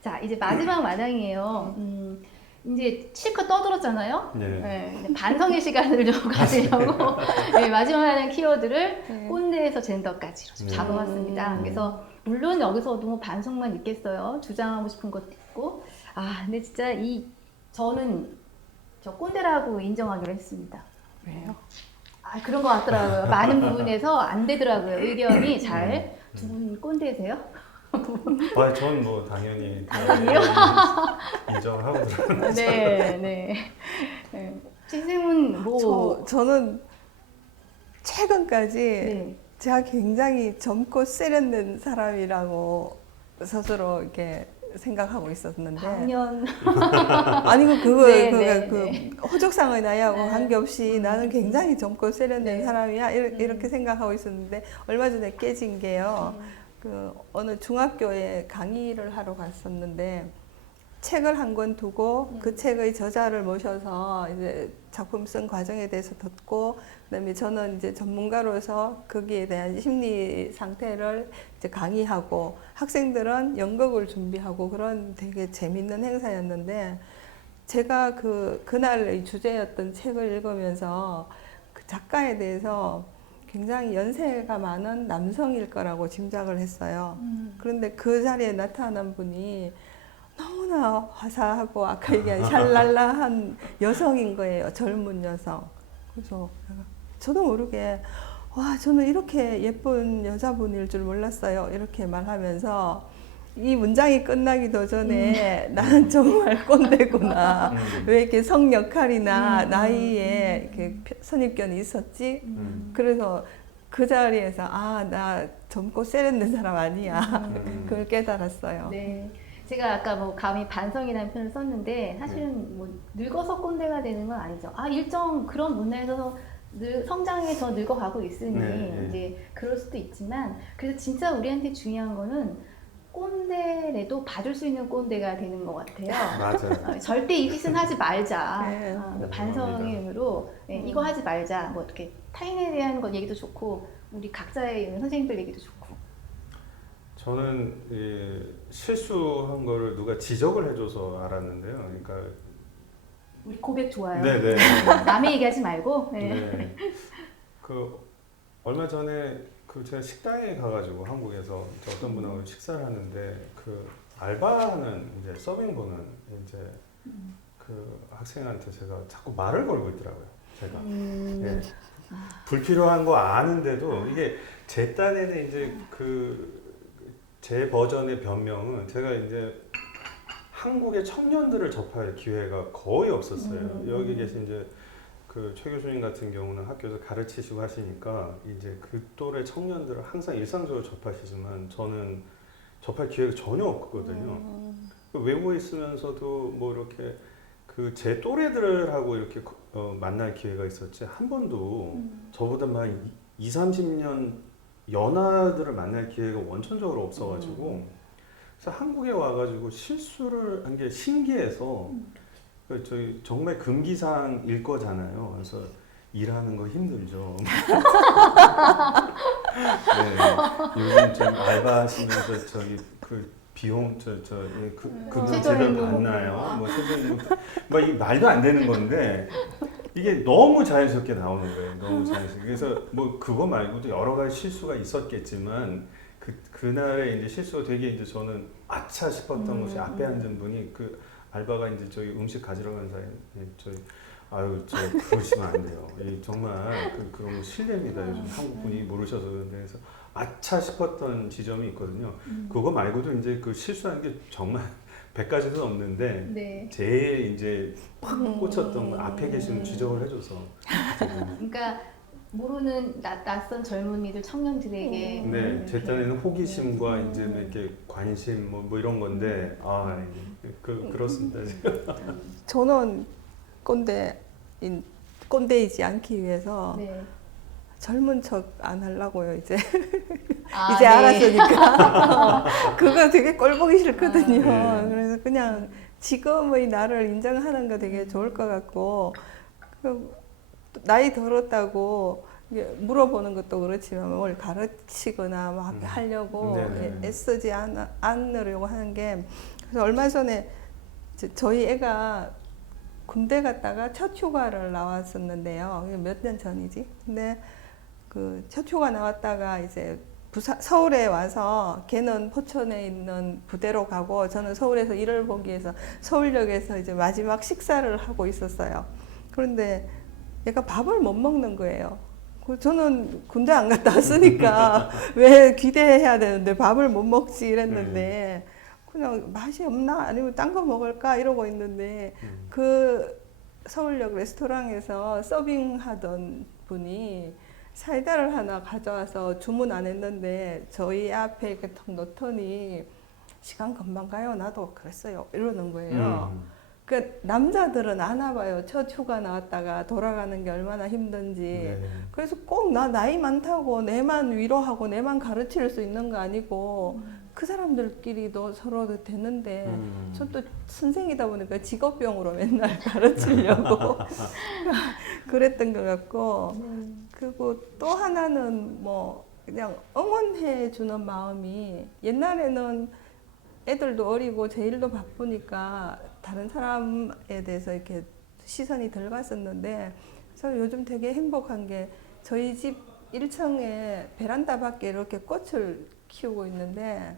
자, 이제 마지막 마당이에요. 이제 실컷 떠들었잖아요. 네. 네, 반성의 시간을 좀 가지려고 네, 마지막 마당 키워드를 네. 꼰대에서 젠더까지로 좀 네. 잡아봤습니다. 그래서 물론 여기서도 뭐 반성만 있겠어요. 주장하고 싶은 것도 있고. 아, 근데 진짜 저는 저 꼰대라고 인정하기로 했습니다. 왜요? 아, 그런 것 같더라고요. 많은 부분에서 안 되더라고요. 의견이 잘. 두 분 꼰대세요? 전 뭐 당연히 당연히요? 인정하고 들어요. 네. 선생님은 뭐 저는 최근까지 네. 제가 굉장히 젊고 세련된 사람이라고 스스로 이렇게 생각하고 있었는데 당연 아니고 네, 그 호적상의 나이하고 네. 관계없이 나는 굉장히 젊고 세련된 네. 사람이야 이렇게 생각하고 있었는데 얼마 전에 깨진 게요. 그 어느 중학교에 강의를 하러 갔었는데 책을 한 권 두고 그 책의 저자를 모셔서 이제 작품 쓴 과정에 대해서 듣고 그다음에 저는 이제 전문가로서 거기에 대한 심리 상태를 이제 강의하고 학생들은 연극을 준비하고 그런 되게 재밌는 행사였는데 제가 그날의 주제였던 책을 읽으면서 그 작가에 대해서 굉장히 연세가 많은 남성일 거라고 짐작을 했어요. 그런데 그 자리에 나타난 분이 너무나 화사하고 아까 얘기한 샬랄라한 여성인 거예요. 젊은 여성. 그래서 저도 모르게 와 저는 이렇게 예쁜 여자분일 줄 몰랐어요. 이렇게 말하면서 이 문장이 끝나기도 전에 나는 정말 꼰대구나. 왜 이렇게 성 역할이나 나이에 이렇게 선입견이 있었지? 그래서 그 자리에서 나 젊고 세련된 사람 아니야. 그걸 깨달았어요. 네. 제가 아까 뭐 감히 반성이라는 표현을 썼는데 사실은 뭐 늙어서 꼰대가 되는 건 아니죠. 일정 그런 문화에서 성장해서 늙어가고 있으니 네. 이제 그럴 수도 있지만 그래서 진짜 우리한테 중요한 거는 꼰대라도 봐줄 수 있는 꼰대가 되는 것 같아요. 맞아요. 절대 이 짓은 하지 말자. 네. 반성의 의미로 이거 하지 말자. 뭐 어떻게 타인에 대한 것 얘기도 좋고 우리 각자의 선생님들 얘기도 좋고. 저는 실수한 거를 누가 지적을 해줘서 알았는데요. 그러니까 우리 고백 좋아요. 네네. 남의 얘기하지 말고. 네. 그 얼마 전에 제가 식당에 가가지고 한국에서 어떤 분하고 식사를 하는데 그 알바하는 이제 서빙 보는 이제 그 학생한테 제가 자꾸 말을 걸고 있더라고요. 제가 예. 불필요한 거 아는데도 이게 제 딴에는 이제 제 버전의 변명은 제가 이제 한국의 청년들을 접할 기회가 거의 없었어요. 여기 계신 이제 최 교수님 같은 경우는 학교에서 가르치시고 하시니까 이제 그 또래 청년들을 항상 일상적으로 접하시지만 저는 접할 기회가 전혀 없거든요. 외국에 있으면서도 뭐 이렇게 제 또래들하고 이렇게 만날 기회가 있었지 한 번도 저보다 만 20-30년 연하들을 만날 기회가 원천적으로 없어가지고 그래서 한국에 와가지고 실수를 한 게 신기해서 저희 정말 금기사항일 거잖아요. 그래서 일하는 거 힘들죠. 네, 요즘 좀 알바하시면서 비용 급여 제대로 받나요? 뭐 최저임금 이 말도 안 되는 건데 이게 너무 자연스럽게 나오는 거예요. 너무 자연스럽게. 그래서 뭐 그거 말고도 여러 가지 실수가 있었겠지만 그날의 이제 실수가 되게 이제 저는 아차 싶었던 것이 앞에 앉은 분이 알바가 이제 저희 음식 가지러 간 사이에 그러시면 안 돼요. 정말 그런 거 실례입니다. 요즘 한국 분이 모르셔서 그런데 그래서 아차 싶었던 지점이 있거든요. 그거 말고도 이제 실수하는 게 정말 100가지는 없는데 네. 제일 이제 팍 꽂혔던 건 앞에 계시는 지적을 해줘서. 그러니까 모르는 낯선 젊은이들 청년들에게 네, 제 딴에는 호기심과 이제 이렇게 관심 뭐 이런 건데 그렇습니다. 저는 꼰대이지 않기 위해서 네. 젊은 척 안 하려고요 이제 아, 이제 네. 알았으니까 그거 되게 꼴보기 싫거든요. 네. 그래서 그냥 지금의 나를 인정하는 거 되게 좋을 것 같고, 그 나이 들었다고 이게 물어보는 것도 그렇지만 뭘 가르치거나 막 하려고 네네. 애쓰지 않으려고 하는 게, 그래서 얼마 전에 저희 애가 군대 갔다가 첫 휴가를 나왔었는데요. 몇 년 전이지. 근데 그 첫 휴가 나왔다가 이제 서울에 와서 걔는 포천에 있는 부대로 가고 저는 서울에서 일을 보기 위해서 서울역에서 이제 마지막 식사를 하고 있었어요. 그런데 얘가 밥을 못 먹는 거예요. 저는 군대 안 갔다 왔으니까 왜 기대해야 되는데 밥을 못 먹지 이랬는데 그냥 맛이 없나 아니면 딴 거 먹을까 이러고 있는데 그 서울역 레스토랑에서 서빙하던 분이 사이다를 하나 가져와서 주문 안 했는데 저희 앞에 이렇게 턱 놓더니 시간 금방 가요. 나도 그랬어요. 이러는 거예요. 그 남자들은 아나 봐요. 첫 휴가 나왔다가 돌아가는 게 얼마나 힘든지. 네. 그래서 꼭 나 나이 많다고 내만 위로하고 내만 가르칠 수 있는 거 아니고 그 사람들끼리도 서로 되는데 전 또 선생이다 보니까 직업병으로 맨날 가르치려고 그랬던 것 같고 그리고 또 하나는 뭐 그냥 응원해 주는 마음이 옛날에는 애들도 어리고 제 일도 바쁘니까 다른 사람에 대해서 이렇게 시선이 덜 갔었는데 그래서 요즘 되게 행복한 게 저희 집 1층에 베란다 밖에 이렇게 꽃을 키우고 있는데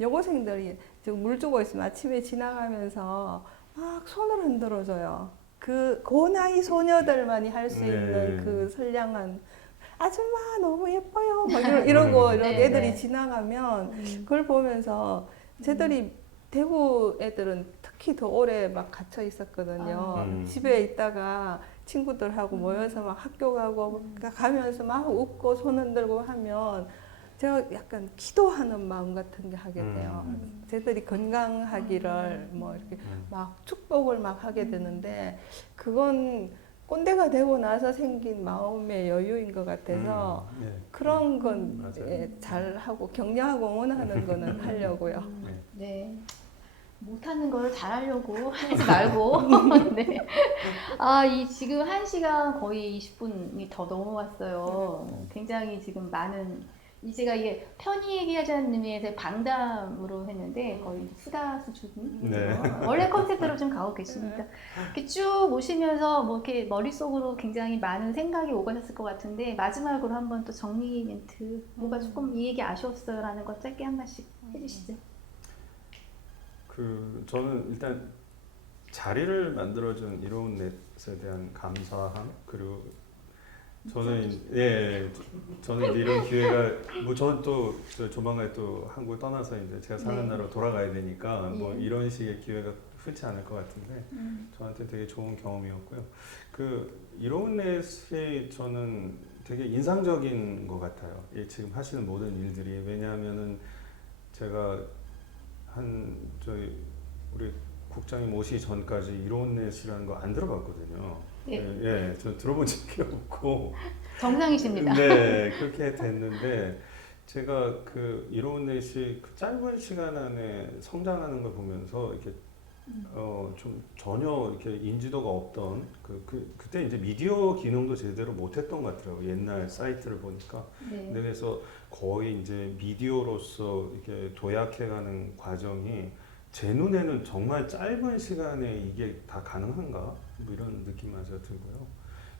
여고생들이 지금 물 주고 있으면 아침에 지나가면서 막 손을 흔들어줘요. 그 나이 소녀들만이 할 수 있는 그 선량한 아줌마 너무 예뻐요. 막 이러고 이렇게 애들이 지나가면 그걸 보면서 쟤들이 대구 애들은 특히 더 오래 막 갇혀 있었거든요. 집에 있다가 친구들하고 모여서 막 학교 가고 가면서 막 웃고 손 흔들고 하면 제가 약간 기도하는 마음 같은 게 하게 돼요. 쟤들이 건강하기를 뭐 이렇게 막 축복을 막 하게 되는데 그건 꼰대가 되고 나서 생긴 마음의 여유인 것 같아서 네. 그런 건 맞아요. 잘하고 격려하고 응원하는 거는 하려고요. 네. 못하는 걸 잘하려고 하지 말고. 네. 아, 지금 1시간 거의 20분이 더 넘어왔어요. 굉장히 지금 많은, 제가 이게 편히 얘기하자는 의미에서 방담으로 했는데 거의 수다 수준. 네. 원래 컨셉대로 좀 가고 계십니다. 이렇게 쭉 오시면서 뭐 이렇게 머릿속으로 굉장히 많은 생각이 오가셨을 것 같은데 마지막으로 한번 또 정리 멘트, 뭐가 조금 이 얘기 아쉬웠어요라는 거 짧게 한 말씩 해주시죠. 저는 일단 자리를 만들어준 이로운 넷에 대한 감사함 그리고 저는 저는 이런 기회가 뭐 저는 또 조만간 또 한국 떠나서 이제 제가 사는 나라로 돌아가야 되니까 뭐 이런 식의 기회가 흔치 않을 것 같은데 저한테 되게 좋은 경험이었고요. 이로운 넷이 저는 되게 인상적인 것 같아요. 지금 하시는 모든 일들이 왜냐하면은 제가 우리 국장님 오시기 전까지 이로운넷이라는 거 안 들어봤거든요. 저 들어본 적이 없고. 정상이십니다. 네, 그렇게 됐는데 제가 이로운넷이 짧은 시간 안에 성장하는 걸 보면서 이렇게 좀 전혀 이렇게 인지도가 없던 그때 이제 미디어 기능도 제대로 못했던 것 같더라고요. 옛날 사이트를 보니까. 근데 그래서 거의 이제 미디어로서 이렇게 도약해가는 과정이 제 눈에는 정말 짧은 시간에 이게 다 가능한가? 뭐 이런 느낌마저 들고요.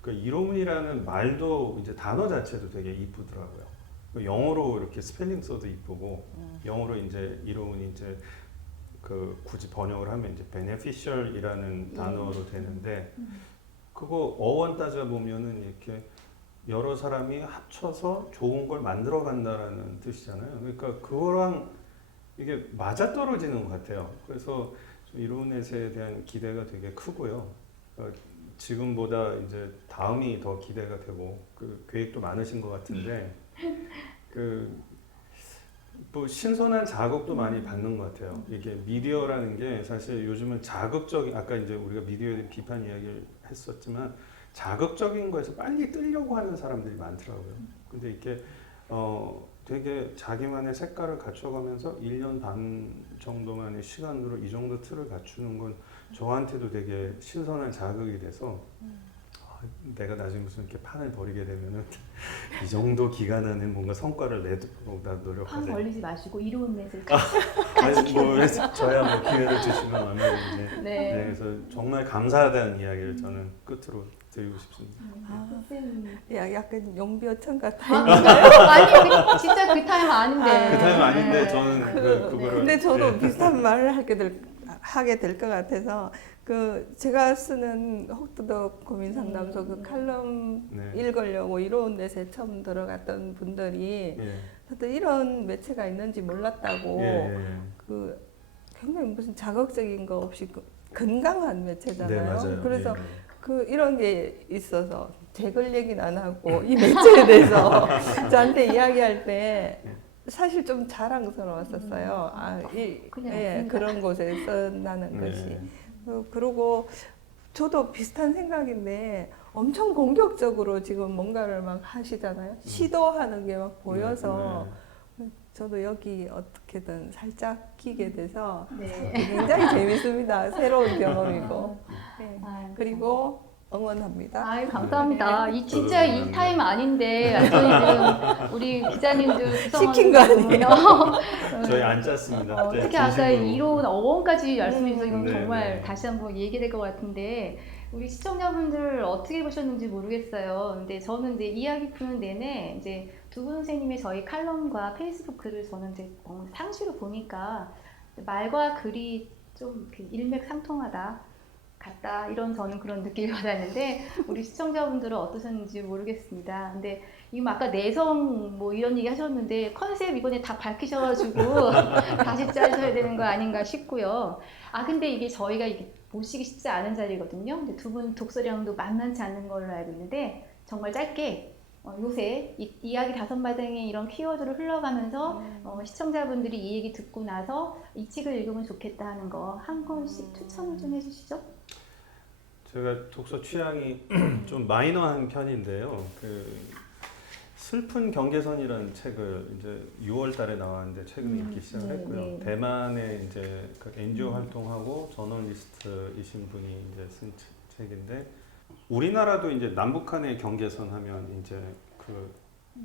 이로운이라는 말도 이제 단어 자체도 되게 이쁘더라고요. 영어로 이렇게 스펠링 써도 이쁘고 영어로 이제 이로운이 이제 굳이 번역을 하면 이제 beneficial이라는 단어로 되는데 그거 어원 따져 보면은 이렇게 여러 사람이 합쳐서 좋은 걸 만들어 간다라는 뜻이잖아요. 그러니까 그거랑 이게 맞아떨어지는 것 같아요. 그래서 이로운넷에 대한 기대가 되게 크고요. 지금보다 이제 다음이 더 기대가 되고 계획도 많으신 것 같은데 뭐 신선한 자극도 많이 받는 것 같아요. 이게 미디어라는 게 사실 요즘은 자극적인 아까 이제 우리가 미디어에 대한 비판 이야기를 했었지만 자극적인 거에서 빨리 뜨려고 하는 사람들이 많더라고요. 근데 이렇게 되게 자기만의 색깔을 갖춰가면서 1년 반 정도만의 시간으로 이 정도 틀을 갖추는 건 저한테도 되게 신선한 자극이 돼서 내가 나중에 무슨 이렇게 판을 벌이게 되면은 이 정도 기간 안에 뭔가 성과를 내도록 나 판 노력하자. 걸리지 마시고 이로운 넷을 아니 뭐 저야 뭐 기회를 주시면 얼마든지. 네. 네, 그래서 정말 감사하다는 이야기를 저는 끝으로 드리고 싶습니다. 쌤. 약간 용비어천 아, 같아요. 그런가요? 아니, 진짜 그 타임 아닌데. 그 타임 아닌데 네. 저는 그거를. 근데 저도 네. 비슷한 말을 하게 될 것 같아서 제가 쓰는 혹두덕 고민 상담소 그 칼럼 네. 읽으려고 이로운 넷에 처음 들어갔던 분들이 예. 또 이런 매체가 있는지 몰랐다고 예. 굉장히 무슨 자극적인 거 없이 건강한 매체잖아요. 네, 맞아요. 그래서 예. 이런 게 있어서 제 글 얘기는 안 하고 이 매체에 대해서 저한테 이야기할 때 사실 좀 자랑스러웠었어요. 그냥 그런 곳에 쓴다는 네. 것이. 그리고 저도 비슷한 생각인데 엄청 공격적으로 지금 뭔가를 막 하시잖아요. 시도하는 게 막 보여서 저도 여기 어떻게든 살짝 끼게 돼서 네. 굉장히 재밌습니다. 새로운 경험이고. 네. 아유, 그리고 응원합니다. 아유, 감사합니다. 네. 이 진짜 이 타임 아닌데 완전히 지금 우리 기자님들 시킨 거 아니에요? 저희 안 짰습니다. 저희 특히 아까 진심으로. 이론 어원까지 말씀해 주셔서 이건 네, 정말 네. 다시 한번 얘기될 것 같은데 우리 시청자분들 어떻게 보셨는지 모르겠어요. 근데 저는 이제 이야기 푸는 내내 이제 두분 선생님의 저희 칼럼과 페이스북 글을 저는 이제 상시로 보니까 말과 글이 좀 일맥상통하다. 같다 이런 저는 그런 느낌을 받았는데 우리 시청자분들은 어떠셨는지 모르겠습니다. 근데 이거 아까 내성 뭐 이런 얘기 하셨는데 컨셉 이번에 다 밝히셔가지고 다시 짜셔야 되는 거 아닌가 싶고요. 근데 이게 저희가 이게 모시기 쉽지 않은 자리거든요. 근데 두 분 독서량도 만만치 않는 걸로 알고 있는데 정말 짧게 요새 이야기 다섯 마당의 이런 키워드를 흘러가면서 시청자분들이 이 얘기 듣고 나서 이 책을 읽으면 좋겠다 하는 거 한 권씩 추천을 좀 해주시죠. 제가 독서 취향이 좀 마이너한 편인데요. 슬픈 경계선이라는 책을 이제 6월달에 나왔는데 최근에 읽기 시작을 했고요. 네. 대만에 이제 NGO 활동하고 저널리스트이신 분이 이제 쓴 책인데 우리나라도 이제 남북한의 경계선 하면 이제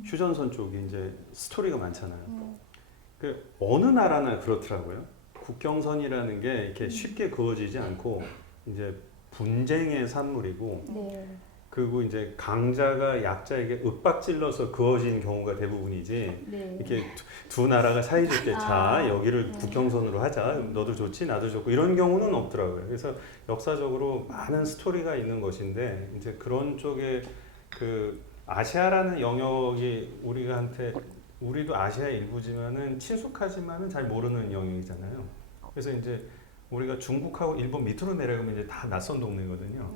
휴전선 쪽이 이제 스토리가 많잖아요. 어느 나라나 그렇더라고요. 국경선이라는 게 이렇게 쉽게 그어지지 않고 이제 분쟁의 산물이고 네. 그리고 이제 강자가 약자에게 윽박질러서 그어진 경우가 대부분이지 네. 이렇게 두 나라가 사이좋게 자 여기를 국경선으로 하자 너도 좋지 나도 좋고 이런 경우는 없더라고요. 그래서 역사적으로 많은 스토리가 있는 것인데 이제 그런 쪽에 아시아라는 영역이 우리도 아시아의 일부지만은 친숙하지만은 잘 모르는 영역이잖아요. 그래서 이제 우리가 중국하고 일본 밑으로 내려가면 이제 다 낯선 동네거든요.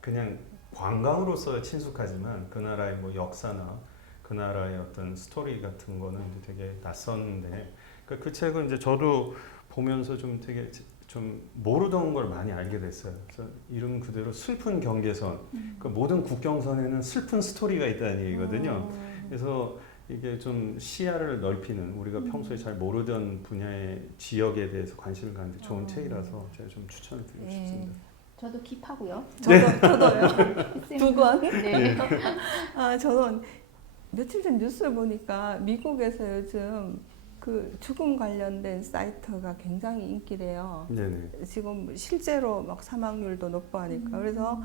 그냥 관광으로서 친숙하지만 그 나라의 뭐 역사나 그 나라의 어떤 스토리 같은 거는 이제 되게 낯선데 그 책은 이제 저도 보면서 좀 되게 좀 모르던 걸 많이 알게 됐어요. 그래서 이름 그대로 슬픈 경계선. 그 모든 국경선에는 슬픈 스토리가 있다는 얘기거든요. 그래서 이게 좀 시야를 넓히는 우리가 평소에 잘 모르던 분야의 지역에 대해서 관심을 갖는 데 좋은 책이라서 제가 좀 추천을 드리고 싶습니다. 저도 킵하고요. 저도요. 두 권. 네. 저는 며칠 전 뉴스를 보니까 미국에서 요즘 죽음 관련된 사이트가 굉장히 인기래요. 네네. 지금 실제로 막 사망률도 높고 하니까 그래서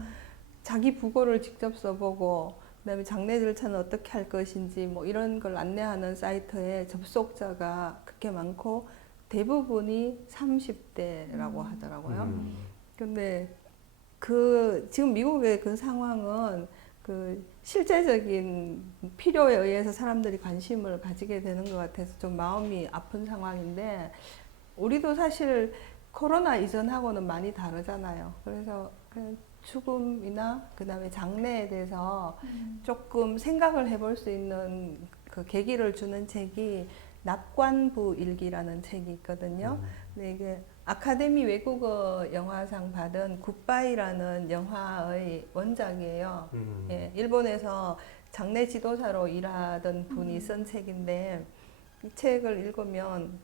자기 부고를 직접 써보고 그다음에 장례 절차는 어떻게 할 것인지 뭐 이런 걸 안내하는 사이트에 접속자가 그렇게 많고 대부분이 30대라고 하더라고요. 근데 지금 미국의 그 상황은 실제적인 필요에 의해서 사람들이 관심을 가지게 되는 것 같아서 좀 마음이 아픈 상황인데 우리도 사실 코로나 이전하고는 많이 다르잖아요. 그래서 죽음이나 그다음에 장례에 대해서 조금 생각을 해볼 수 있는 그 계기를 주는 책이 납관부 일기라는 책이 있거든요. 근데 이게 아카데미 외국어 영화상 받은 굿바이라는 영화의 원작이에요. 예, 일본에서 장례 지도사로 일하던 분이 쓴 책인데 이 책을 읽으면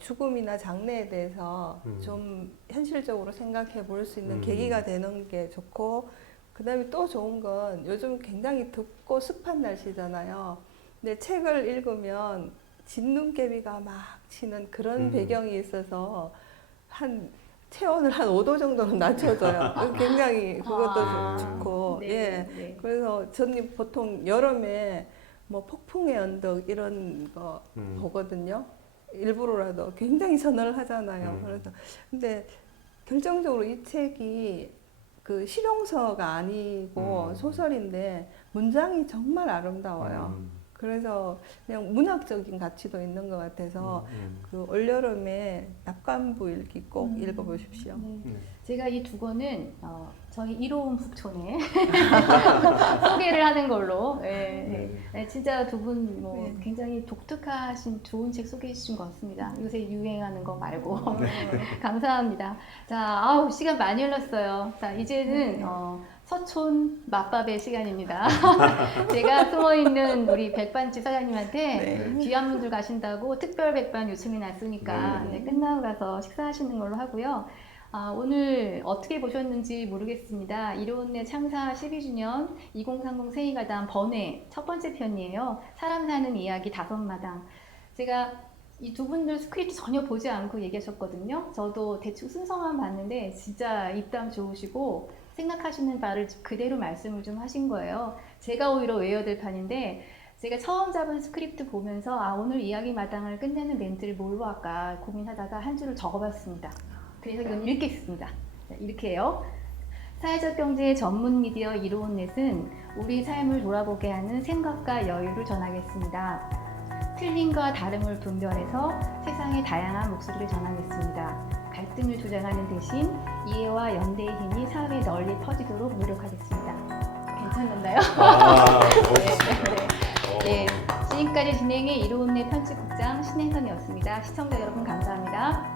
죽음이나 장래에 대해서 좀 현실적으로 생각해 볼 수 있는 계기가 되는 게 좋고, 그 다음에 또 좋은 건 요즘 굉장히 덥고 습한 날씨잖아요. 근데 책을 읽으면 진눈깨비가 막 치는 그런 배경이 있어서 체온을 한 5도 정도는 낮춰줘요. 굉장히 그것도 좋고. 네, 예. 네. 그래서 저는 보통 여름에 뭐 폭풍의 언덕 이런 거 보거든요. 일부러라도 굉장히 선호를 하잖아요. 그래서 근데 결정적으로 이 책이 그 실용서가 아니고 소설인데 문장이 정말 아름다워요. 그래서 그냥 문학적인 가치도 있는 것 같아서 그 올여름에 낙관부 읽기 꼭 읽어보십시오. 네. 제가 이 두 권은 저희 이로운 북촌에 소개를 하는 걸로. 네, 진짜 두 분 뭐 굉장히 독특하신 좋은 책 소개해 주신 것 같습니다. 요새 유행하는 거 말고. 감사합니다. 자, 아우 시간 많이 흘렀어요. 자, 이제는 서촌 맛밥의 시간입니다. 제가 숨어있는 우리 백반집 사장님한테 귀한 분들 가신다고 특별 백반 요청이 났으니까 끝나고 가서 식사하시는 걸로 하고요. 오늘 어떻게 보셨는지 모르겠습니다. 이로운내 창사 12주년 2030 생일가담 번외 첫 번째 편이에요. 사람 사는 이야기 5마당. 제가 이 두 분들 스크립트 전혀 보지 않고 얘기하셨거든요. 저도 대충 순서만 봤는데 진짜 입담 좋으시고 생각하시는 바를 그대로 말씀을 좀 하신 거예요. 제가 오히려 외워야 될 판인데 제가 처음 잡은 스크립트 보면서 오늘 이야기 마당을 끝내는 멘트를 뭘로 할까 고민하다가 한 줄을 적어봤습니다. 그래서 이건 읽겠습니다. 자, 이렇게 해요. 사회적 경제 전문 미디어 이로운넷은 우리 삶을 돌아보게 하는 생각과 여유를 전하겠습니다. 틀림과 다름을 분별해서 세상의 다양한 목소리를 전하겠습니다. 갈등을 조장하는 대신 이해와 연대의 힘이 사회에 널리 퍼지도록 노력하겠습니다. 괜찮나요? 네. 지금까지 진행의 이로운내 편집국장 신혜선이었습니다. 시청자 여러분 감사합니다.